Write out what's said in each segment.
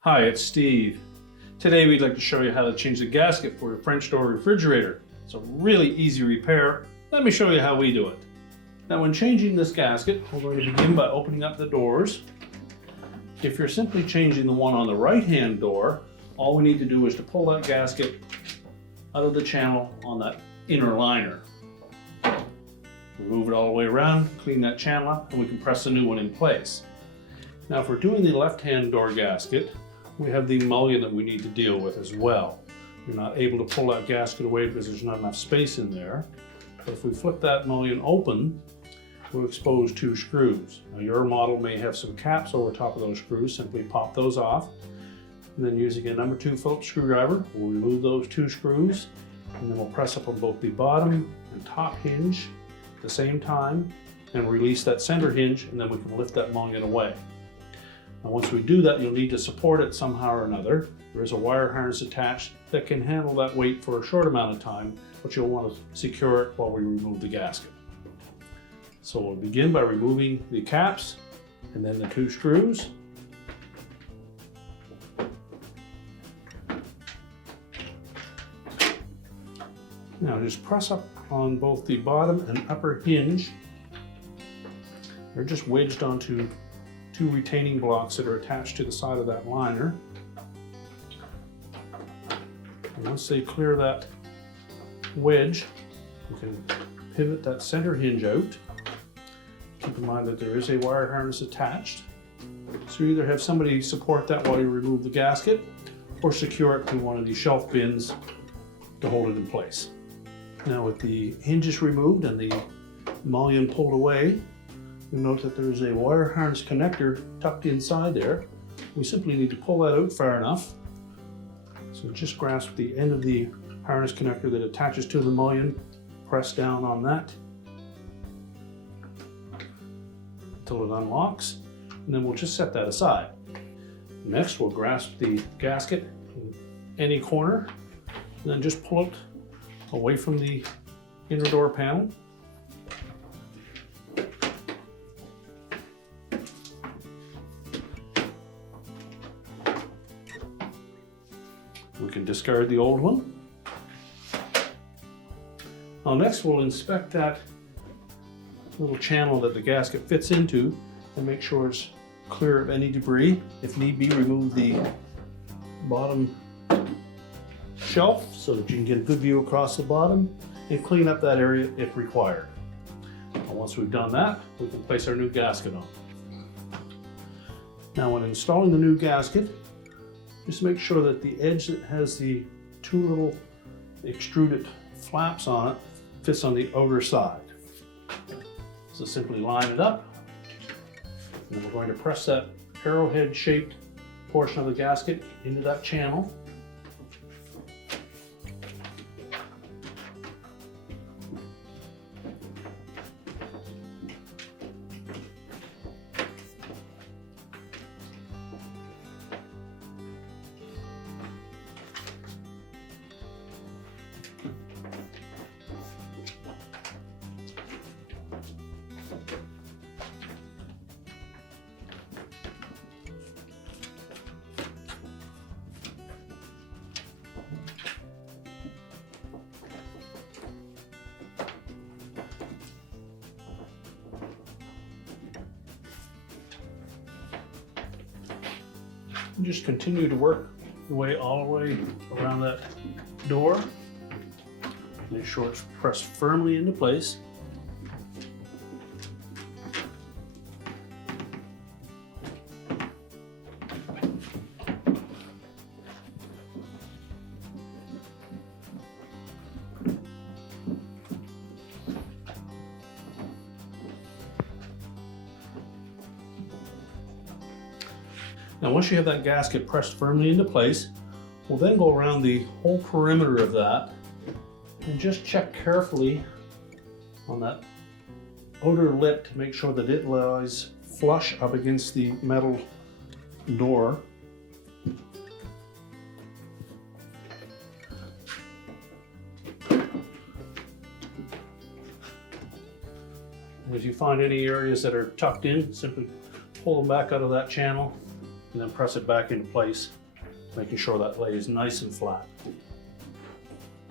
Hi, it's Steve. Today we'd like to show you how to change the gasket for a French door refrigerator. It's a really easy repair. Let me show you how we do it. Now when changing this gasket, we're going to begin by opening up the doors. If you're simply changing the one on the right-hand door, all we need to do is to pull that gasket out of the channel on that inner liner. Remove it all the way around, clean that channel up, and we can press the new one in place. Now if we're doing the left-hand door gasket, we have the mullion that we need to deal with as well. You're not able to pull that gasket away because there's not enough space in there. But if we flip that mullion open, we'll expose two screws. Now your model may have some caps over top of those screws. Simply pop those off. And then using a number 2 Phillips screwdriver, we'll remove those 2 screws. And then we'll press up on both the bottom and top hinge at the same time and release that center hinge, and then we can lift that mullion away. Now once we do that, you'll need to support it somehow or another. There is a wire harness attached that can handle that weight for a short amount of time, but you'll want to secure it while we remove the gasket. So we'll begin by removing the caps and then the 2 screws. Now just press up on both the bottom and upper hinge. They're just wedged onto 2 retaining blocks that are attached to the side of that liner. And once they clear that wedge, you can pivot that center hinge out. Keep in mind that there is a wire harness attached. So you either have somebody support that while you remove the gasket, or secure it to one of these shelf bins to hold it in place. Now with the hinges removed and the mullion pulled away, you'll note that there is a wire harness connector tucked inside there. We simply need to pull that out far enough. So just grasp the end of the harness connector that attaches to the mullion, press down on that until it unlocks, and then we'll just set that aside. Next, we'll grasp the gasket in any corner, and then just pull it away from the inner door panel. We can discard the old one. Now next we'll inspect that little channel that the gasket fits into and make sure it's clear of any debris. If need be, remove the bottom shelf so that you can get a good view across the bottom and clean up that area if required. Now once we've done that, we can place our new gasket on. Now when installing the new gasket, just make sure that the edge that has the 2 little extruded flaps on it fits on the outer side. So simply line it up, and we're going to press that arrowhead shaped portion of the gasket into that channel. And just continue to work the way all the way around that door. Make sure it's pressed firmly into place. Now once you have that gasket pressed firmly into place, we'll then go around the whole perimeter of that and just check carefully on that outer lip to make sure that it lies flush up against the metal door. And if you find any areas that are tucked in, simply pull them back out of that channel and then press it back into place, making sure that lays nice and flat.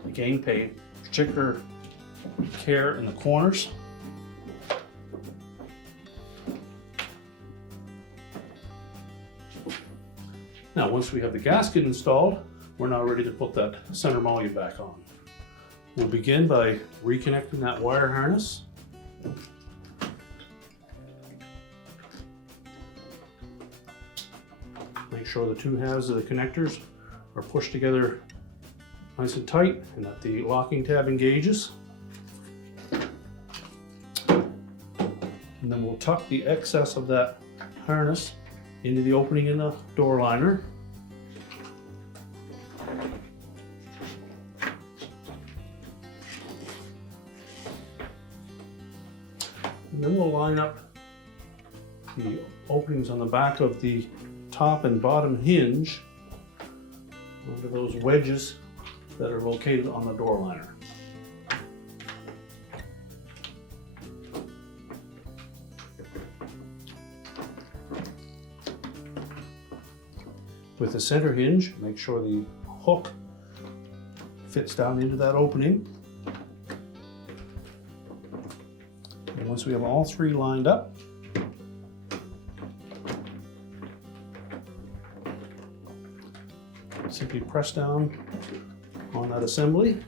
Again, pay particular care in the corners. Now, once we have the gasket installed, we're now ready to put that center mullion back on. We'll begin by reconnecting that wire harness. Make sure the two halves of the connectors are pushed together nice and tight and that the locking tab engages. And then we'll tuck the excess of that harness into the opening in the door liner. And then we'll line up the openings on the back of the top and bottom hinge under those wedges that are located on the door liner. With the center hinge, make sure the hook fits down into that opening. And once we have all three lined up, simply press down on that assembly.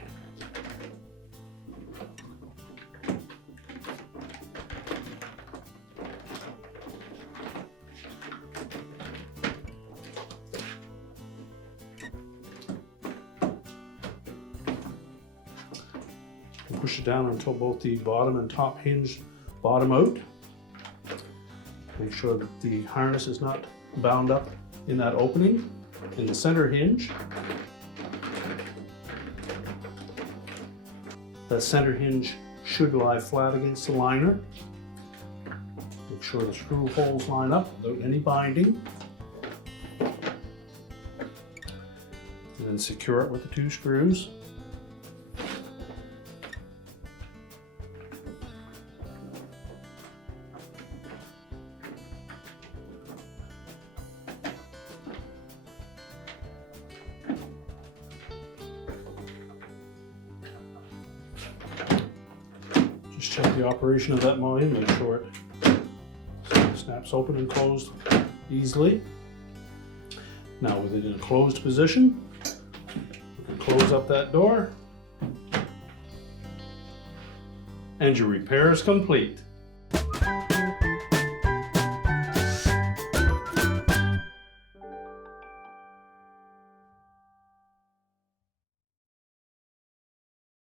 And push it down until both the bottom and top hinge bottom out. Make sure that the harness is not bound up in that opening in the center hinge. That center hinge should lie flat against the liner. Make sure the screw holes line up without any binding. And then secure it with the two screws. Just check the operation of that mullion, make sure it snaps open and closed easily. Now with it in a closed position, we can close up that door and your repair is complete.